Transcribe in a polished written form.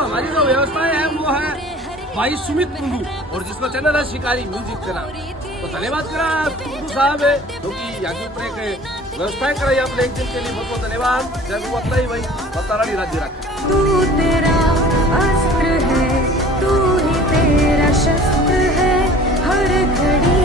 हमारी जो व्यवस्था है वो है भाई सुमित कुंडू और जिसका चैनल है शिकारी म्यूजिक का नाम। तो धन्यवाद करा कुंडू साहब है क्योंकि यहाँ के ऊपर एक व्यवस्था कराई आपने एक दिन के लिए बहुत बहुत धन्यवाद। जय गुरु ही भाई बताराड़ी राज्य रखे। तू तेरा अस्त्र है, तू ही तेरा शस्त्र है, हर घड़ी